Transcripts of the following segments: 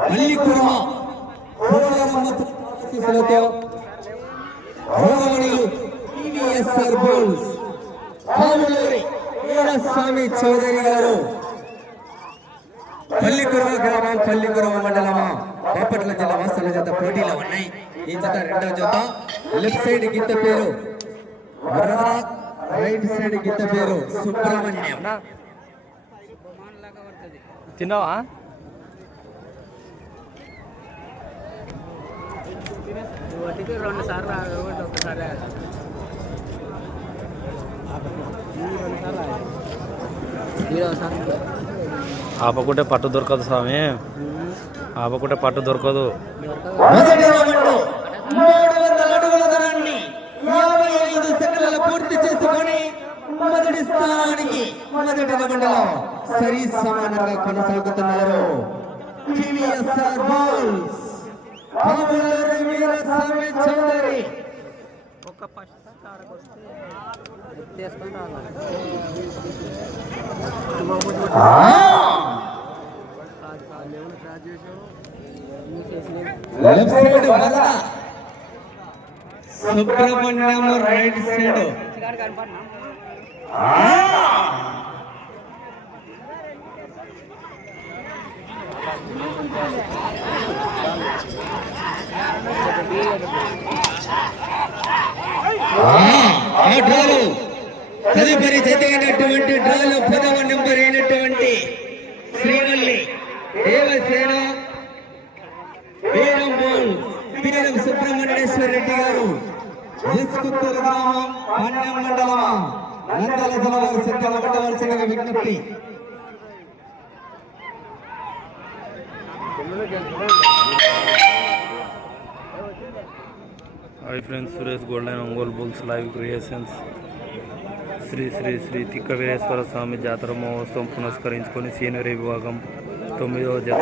మళ్ళీ కుర్మ స్వామి చౌదరి గారు పల్లికురవ గ్రామం పల్లికురవ మండలమా బాపట్ల జిల్లా వాస్తవ జత పోటీలో ఉన్నాయి. ఈ జత రెండవ జత. లెఫ్ట్ సైడ్ గిత్త పేరు వరద, రైట్ సైడ్ గిత్త పేరు సుబ్రహ్మణ్యం. తిన్నావా? రెండు సార్లు ఒకసారి ఆపకుంటే పట్టు దొరకదు స్వామి, ఆపకుంటే పట్టు దొరకదు. 300 అడుగుల దూరాన్ని 55 సెకండ్ల పూర్తి చేసుకొని మొదటి స్థానానికి మొదటి రౌండ్లో సరి సమానంగా కొనసాగుతున్నారు. TVSR bowls Pamuluri Veeraswamy Chowdary. Left side Varada, Subrahmanyam right side. తదుపరి చదివినటువంటి డ్రాలో 10వ నెంబర్ అయినటువంటి శ్రీవల్లి దేవసేన వీరం సుబ్రహ్మణ్యేశ్వర రెడ్డి గారు ఇస్కుత్తూరు గ్రామం పన్నెం మండలమా నందల జలవారు సిద్ధంగా ఉండవలసిన విజ్ఞప్తి. Hi friends, Suresh golden Ongole bulls live creations Shri Shri Shri Tikka Veereshwara స్వామి జాతర మహోత్సవం పురస్కరించుకొని సీనియర్ విభాగం 9వ జత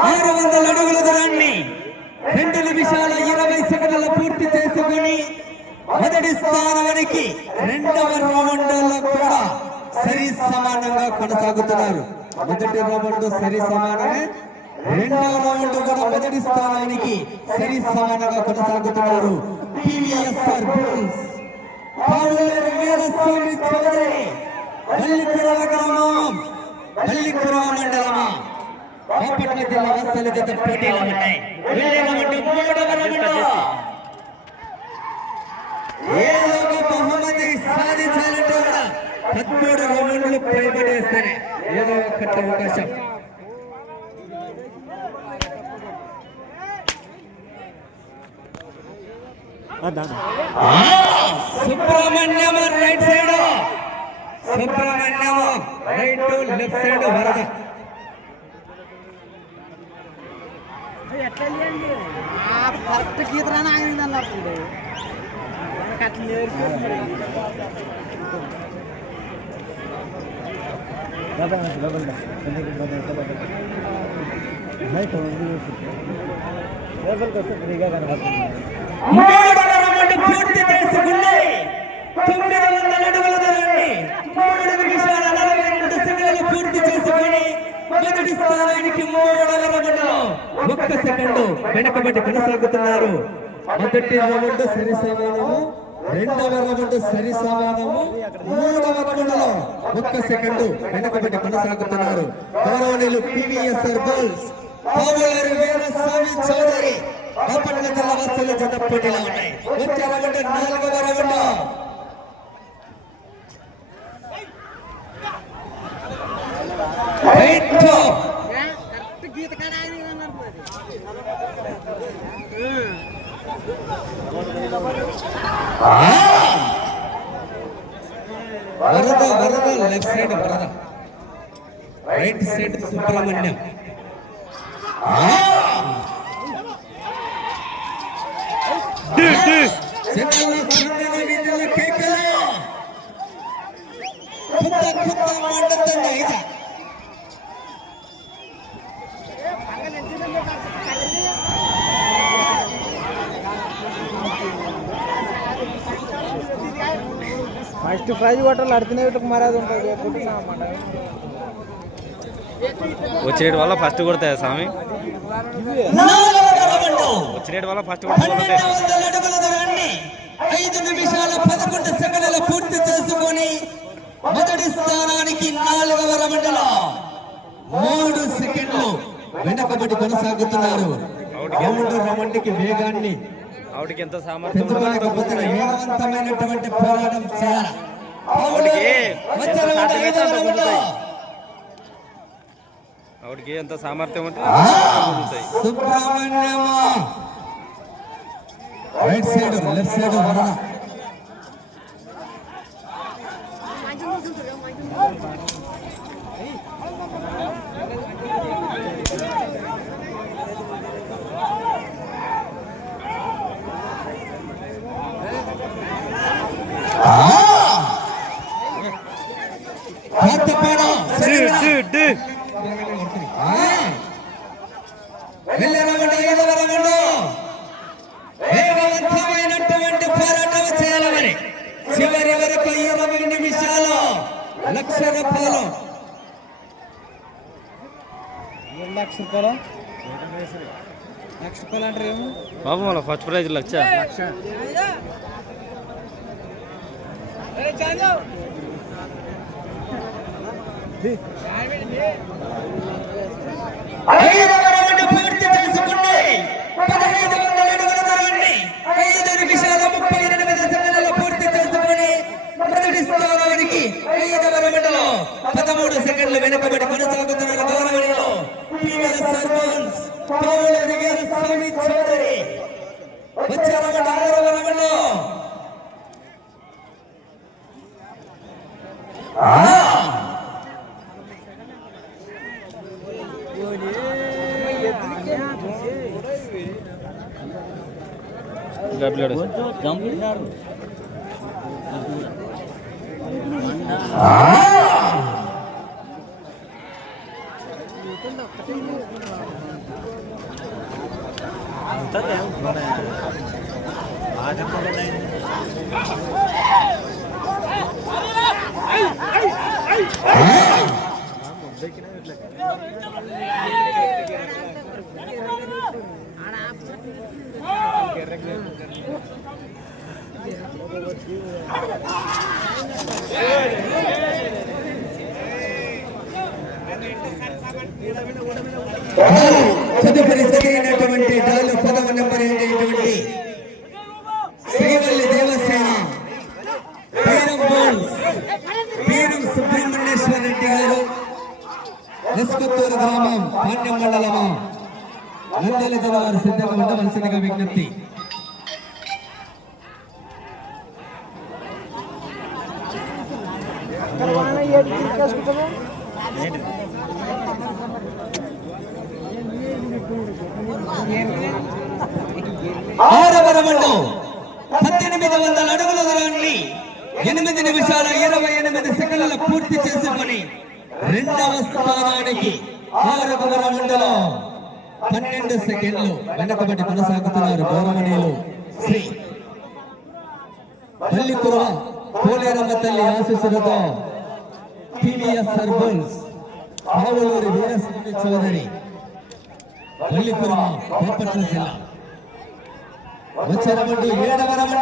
600 అడుగుల దూరాన్ని 2 నిమిషాల 20 సెకండ్ల పూర్తి చేసుకుని మొదటి స్థానానికి రెండవ రౌండ్లో కూడా సరి సమానంగా కొనసాగుతున్నారు. మొదటి రౌండ్ సరి సమానమే, రెండవ రౌండ్ కూడా మొదటి స్థానానికి సరి సమానంగా కొనసాగుతున్నారు. టీవీఎస్ఆర్ బుల్స్ పాములూరి వీరస్వామి చౌదరి పల్లికురవ గ్రామం పల్లికురవ మండలమా బాపట్ల జిల్లా వాస్తవ జత పోటీలో ఉన్నాయి. ఏదో ఒక బహుమతి సాధించాలంటే కూడా 13 రౌండ్లు పైబడేస్తానే ఏదో ఒక్క అవకాశం. Subrahmanyam right side, Subrahmanyam right, left side వరద. కరెక్ట్ గీతరాని ఆగింది అన్నప్పుడు అట్లా పూర్తి చేసుకుని 900 అడుగుల దూరాన్ని 3 నిమిషాల 42 సెకండ్లు పూర్తి చేసుకుని మొదటి స్థానానికి 3వ రౌండ్లో 1 సెకండ్ వెనకబడి కొనసాగుతున్నారు. మొదటి రౌండ్ సరి సమానము, రెండవ రౌండ్ సరి సమానము, 3వ రౌండ్లో 1 సెకండ్ వెనకబడి కొనసాగుతున్నారు. గౌరవనీయులు టీవీఎస్ఆర్ బౌల్స్ పాములూరి వీరస్వామి చౌదరి బాపట్ల జిల్లా వాస్తవ జత పోటీలో ఉన్నాయి. వచ్చే రౌండ్ 4వ రౌండ్. కరెక్ట్ గీత కాడ ఆగింది అన్నప్పుడు వరద వరద లెఫ్ట్ సైడ్ వరద, right side Subrahmanyam. First prize కొట్టాలి, అడితేనే వీటికి మర్యాద ఉంటుంది. వచ్చినట్టు వల్ల ఫస్ట్ కొడతాయి స్వామి, నాలుగవ రౌండ్ వచ్చినట్టు వల్ల ఫస్ట్ కొడతాయి. 1200 అడుగుల దూరాన్ని 5 నిమిషాల 11 సెకండ్లు పూర్తి చేసుకొని మొదటి స్థానానికి 4వ రౌండ్లో 3 సెకండ్లు వెనకబడి కొనసాగుతున్నారు. రౌండ్ రౌండ్కి వేగాన్ని ఆవిడకి ఎంత సామర్థ్యం పెంచుకోలేకపోతే వేగవంతమైనటువంటి పోరాటం చేయాలి. ఆవిడకి ఎంత సామర్థ్యం ఉంటే సుబ్రహ్మణ్యమ రైట్ సైడ్ లెఫ్ట్ సైడ్ వరణ వేగవంతమైనటువంటి పోరాటం చేయాలి. మరి చివరి వరకు 20 నిమిషాలు 1,00,000 రూపాయలు. 1,00,000 రూపాయలు 1,00,000 రూపాయలు అంటారు ఏమో బాబు. మళ్ళీ ఫస్ట్ ప్రైజ్ 1,00,000. ఐదవ రౌండ్ పూర్తి చేసుకుంటే 1500 అడుగుల దూరాన్ని 5 నిమిషాల 38 సెకండ్లలో పూర్తి చేసుకొని మొదటి స్థానానికి 5వ రౌండ్లో 13 సెకండ్లు వెనుకబడి కొనసాగుతున్నారు. గౌరవనీయులు టీవీఎస్ సర్పంచ్ పావులూరి వీరస్వామి చౌదరి వచ్చే రౌండ్ 6వ రౌండ్లో తదుపరి జరిగినటువంటి డాలు 10వ నెంబర్ అయినటువంటి శ్రీవల్లి దేవసేన వీరం సుబ్రహ్మణ్యేశ్వర రెడ్డి గారు ఎస్కొత్తూరు గ్రామం పాండ్యం మండలము నంద్యాల జిల్లా వారు సిద్ధంగా ఉండవలసిందిగా విజ్ఞప్తి. ఆరవ రౌండ్ 1800 అడుగుల దూరాన్ని 8 నిమిషాల 28 సెకండ్ల పూర్తి చేసుకొని 2వ స్థానానికి 6వ రౌండ్లో 12 సెకండ్లు వెనకబడి కొనసాగుతున్నారు. గౌరవనీయులు శ్రీ పల్లికుర్వ పోలేరమ్మ తల్లి ఆశీస్సులతో టీవీఎస్ సర్పంచ్ పావులూరి వీరస్వామి చౌదరి పల్లికుర్వ బాపట్ల జిల్లా వచ్చే రౌండ్ 7వ రౌండ్.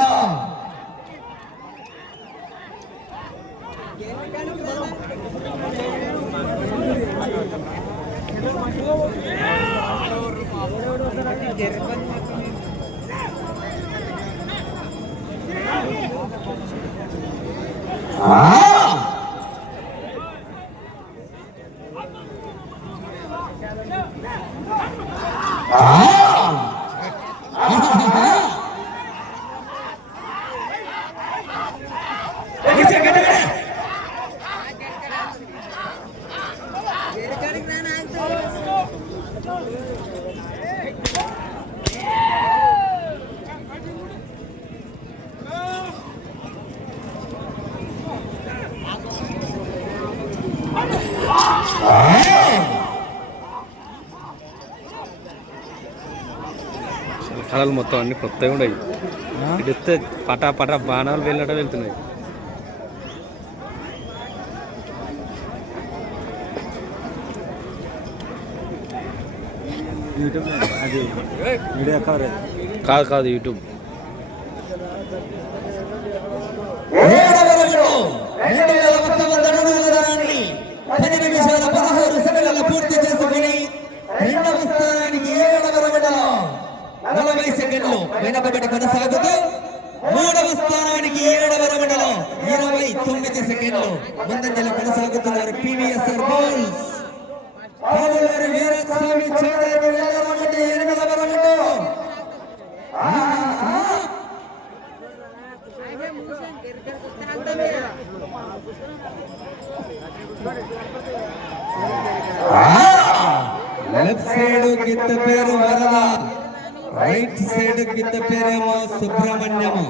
కళలు మొత్తం అన్ని కొత్తగా ఉన్నాయి. ఇడితే పటా పటా బాణాలు వెళ్తున్నాయి. యూట్యూబ్ అది వీడియో కవరేజ్ కాదు యూట్యూబ్. ఏడవ రౌండ్లో 2100 అడుగుల దూరాన్ని 10 నిమిషాల 16 సెకన్లలో పూర్తి చేసుకుని రెండవ స్థానానికి 7వ రౌండ్లో 40 సెకండ్లు వెనకబడి కొనసాగుతూ మూడవ స్థానానికి 7వ రౌండ్లో 29 సెకండ్లు ముందంజలో కొనసాగుతున్నారు పివిఎస్ఆర్ బౌల్స్. పావులూరి వీరస్వామి చౌదరి 8వ రౌండ్. లెఫ్ట్ సైడ్ గిత్త పేరు వరద, రైట్ సైడ్ గిత్త పేరేమో సుబ్రహ్మణ్యము.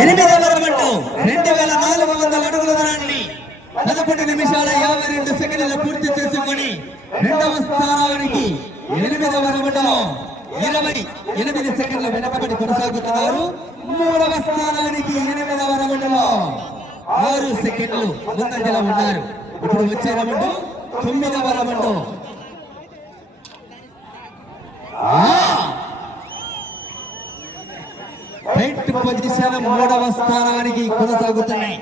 ఎనిమిదవ రౌండ్ 2400 అడుగుల దూరాన్ని 11 నిమిషాల 52 సెకండ్ల పూర్తి చేసుకొని రెండవ స్థానానికి 8వ రౌండ్లో 28 సెకండ్ల వెనకబడి కొనసాగుతున్నారు. మూడవ స్థానానికి 8వ రౌండ్లో 6 సెకండ్లు ముందంజలో ఉన్నారు. ఇప్పుడు వచ్చే రౌండ్ 9వ రౌండ్. రైట్ పొజిషన్ 3వ స్థానానికి కొనసాగుతున్నాయి.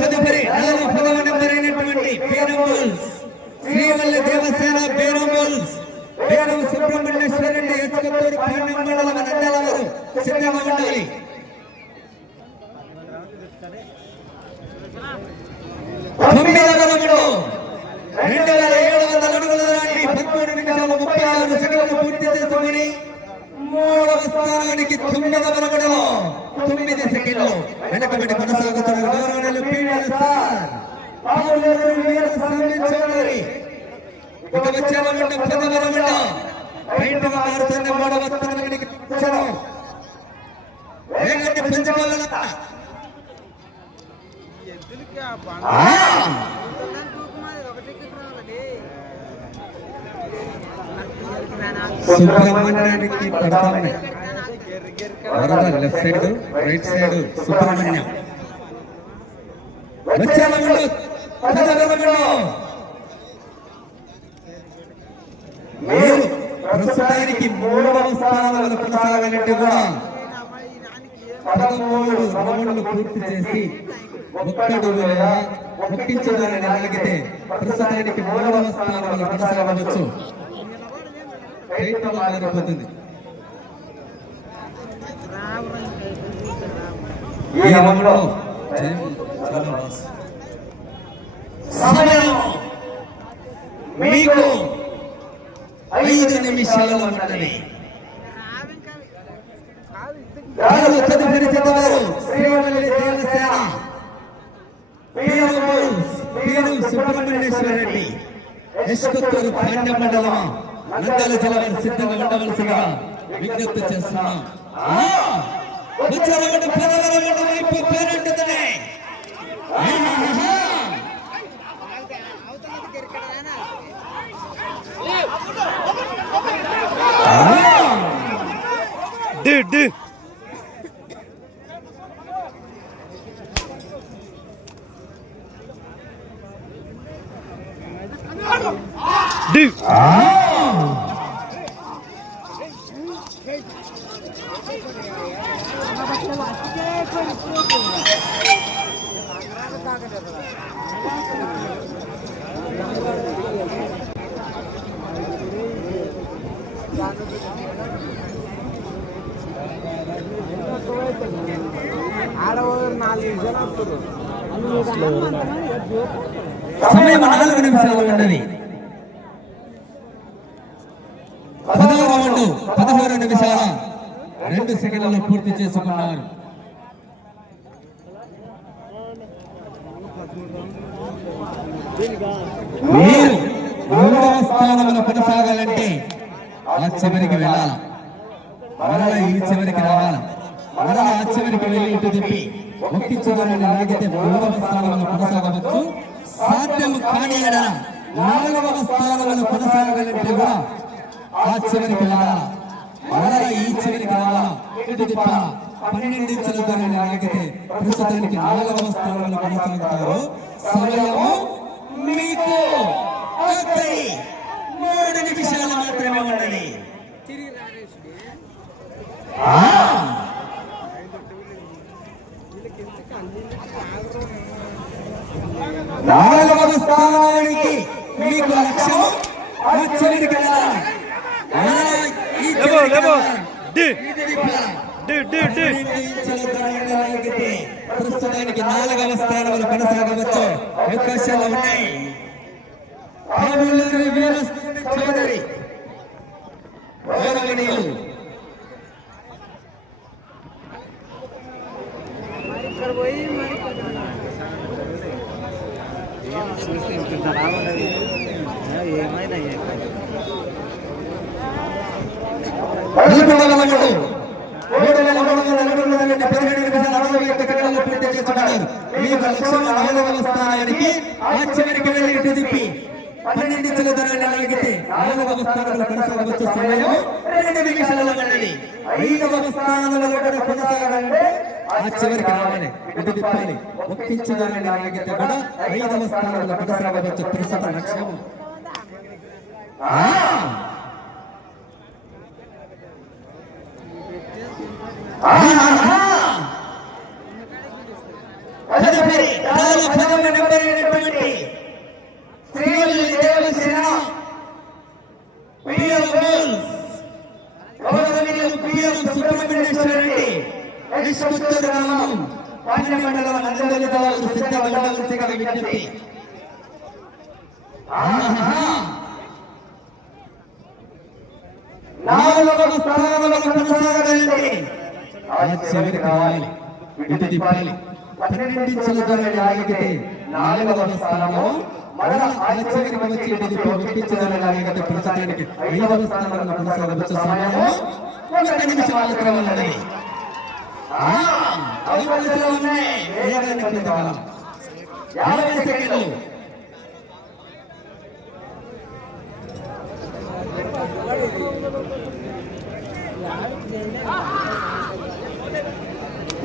తదుపరి 4వ నెంబర్ అయినటువంటి శ్రీవల్లి దేవసేన బేరమల్స్ బేరం సుబ్రహ్మణ్యేశ్వర రెడ్డి ఎత్తుకూరు పాండ్యం మండలం నంద్యాల వారు సిద్ధంగా ఉండాలి. 9వ రౌండ్ 2700 అడుగుల దూరాన్ని 13 నిమిషాల 36 సెకండ్లు పూర్తి చేసుకుని మూడవ స్థానానికి 9వ రౌండ్లో 9 సెకండ్లు వెనకబడి కొనసాగుతున్న గౌరవనీయులు పివిఎస్ఆర్ పావులూరి వీరస్వామి చౌదరి. ఇక వచ్చే రౌండ్ 10వ రౌండ్ రైట్గా మారుతున్న మూడవ స్థానానికి వేగండి పెంచుకోగల సుబ్రహ్మణ్యానికి పడతాయి. వరద left side right side Subrahmanyam. వచ్చే మీరు ప్రస్తుతానికి 3వ స్థానంలో కొనసాగాలంటే కూడా 13 రౌండ్లు పూర్తి చేసి ఒక్కడు లేదా ఒప్పించడానికి నిలగితే ప్రస్తుతానికి 3వ స్థానంలో కొనసాగవచ్చు. రైతుగా మారిపోతుంది. ఈ రౌండ్లో సమయం మీకు 5 నిమిషాలు ఉన్నది. తదుపరి చెత్తవారు శ్రీవల్లి దేవసేన పేరు సుబ్రహ్మణ్యేశ్వర రెడ్డి ఎస్కొత్తూరు పాండ్యం మండలం నంద్యాల జిల్లా వారు సిద్ధంగా ఉండవలసిందిగా విజ్ఞప్తి చేస్తున్నాం. వచ్చారమంటే పదవరమంటే వైపు పేరంటుతనే సమయం 4 నిమిషాలు ఉన్నది. 10వ రౌండ్ 16 నిమిషాల 2 సెకండ్లలో పూర్తి చేసుకున్నారు. మీరు 3వ స్థానంలో కొనసాగాలంటే ఆ చివరికి వెళ్ళాల, మరలా ఈ చివరికి రావాల, మరలా ఆ చివరికి వెళ్ళి ఇటు తిప్పి ఒక్కించడానికి లాగితే 3వ స్థానంలో కొనసాగవచ్చు. సాధ్యం కాని 4వ స్థానంలో కొనసాగాలంటే కూడా ఆ చివరికి వెళ్ళాల, మరలా ఈ చివరికి రావాలా, ఇటు తిప్పాల. 12 ఇంచుల దూరాన్ని లాగితే ప్రస్తుతానికి 4వ స్థానంలో కొనసాగుతారు. సమయము మీకు 3 నిమిషాలు మాత్రమే ఉన్నది. 4వ స్థానానికి మీకు లక్ష్యం ఆ చివరికి వెళ్ళాలి. ప్రస్తుతానికి 4వ స్థానంలో కొనసాగవచ్చు. అవకాశాలు ఉన్నాయి. చౌదరి గౌరవనీయులు ఏమైనా 17 నిమిషాల 61 సెకండ్లలో పూర్తి చేసుకున్నారు. మీకు లక్ష్యం 4వ స్థానానికి ఆ చివరికి వెళ్ళి ఇటు తిప్పి 12 ఇంచుల దూరాన్ని లాగితే 4వ స్థానంలో కొనసాగవచ్చు. సమయం 2 నిమిషాలలో ఉన్నది. 5వ స్థానంలో కూడా కొనసాగాలంటే ఆ చివరికి రావాలి, ఇటు తిప్పాలి. 1 ఇంచు దూరాన్ని లాగితే కూడా 5వ స్థానంలో కొనసాగవచ్చు. ప్రస్తుత లక్ష్యం తదుపరి 10వ నెంబర్ అయినటువంటి శ్రీవల్లి దేవసేన పిఎం సుబ్రహ్మణ్యేశ్వర రెడ్డి నిష్పుత్తూరు గ్రామం పాండ్య మండలం నంద్యాల జిల్లా వారు సిద్ధంగా ఉండవలసిందిగా విజ్ఞప్తి. 4వ స్థానంలో కొనసాగాలంటే ఆ చివరికి రావాలి, ఇటు తిప్పాలి. 12 ఇంచుల దూరాన్ని లాగితే 4వ స్థానంలో, మరలా ఆ చివరికి వచ్చి ఇటు తిప్పి 1 ఇంచు దూరాన్ని లాగితే ప్రస్తుతానికి 5వ స్థానంలో కొనసాగవచ్చు. సమయము 1 నిమిషం మాత్రమే ఉన్నది. అవకాశాలు ఉన్నాయి. వేగాన్ని పొందగలం. 50 సెకండ్లు.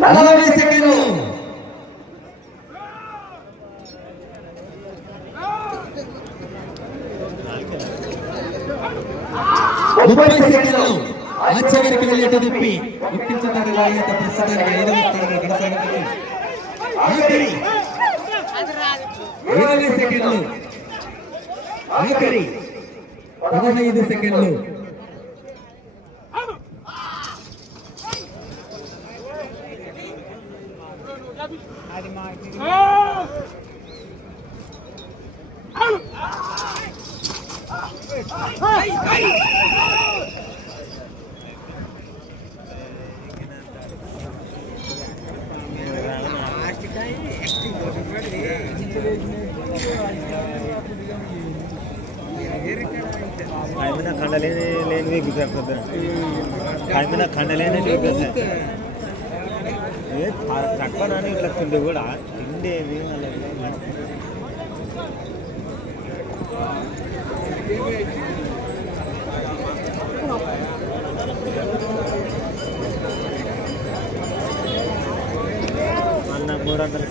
నలభై సెకండ్లు. 30 సెకండ్లు. ఆ చివరికి వెళ్ళి ఇటు తిప్పి గుర్తించడానికి లాగితే ప్రస్తుతానికి 5వ స్థానంలో కొనసాగుతుంది. 20 సెకండ్లు. ఆఖరి 15 సెకండ్లు. ఆయన కండలేని లేనివి గుర్తొద్దు ఆయన కండలేని తక్కువ నాని ఇట్లా తిండి కూడా తిండేవి అన్న 300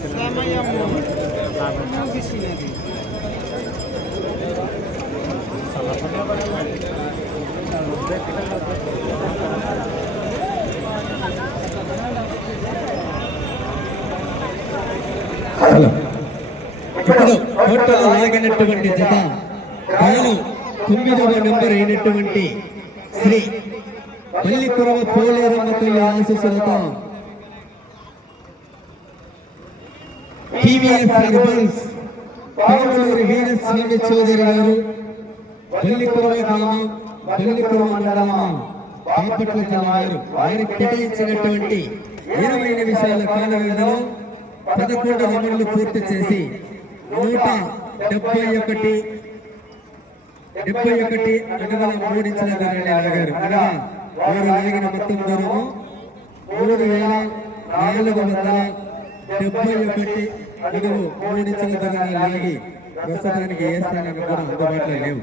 ఇప్పుడు కోటలో లాగినటువంటి జత కాలం 9వ నెంబర్ అయినటువంటి శ్రీ పల్లికురవ పోలేరమ్మ తల్లి ఆశీస్సులతో టీవీఎస్ హెర్బల్స్ పాములూరి వీరస్వామి చౌదరి గారు పల్లికురవ గ్రామం పల్లికురవ మండలం బాపట్ల జిల్లా వారు వారికి కేటాయించినటువంటి 20 నిమిషాల కాల వ్యవధిలో 11 రౌండ్లు పూర్తి చేసి 171 అడుగుల 3 ఇంచుల దూరాన్ని లాగారు. అనగా వారు లాగిన మొత్తం దూరము 3471 అడుగు 3 ఇంచుల దూరాన్ని లాగి ప్రస్తుతానికి ఏ స్థానానికి కూడా అందుబాటులో లేవు.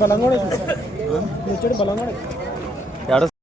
బలం కూడా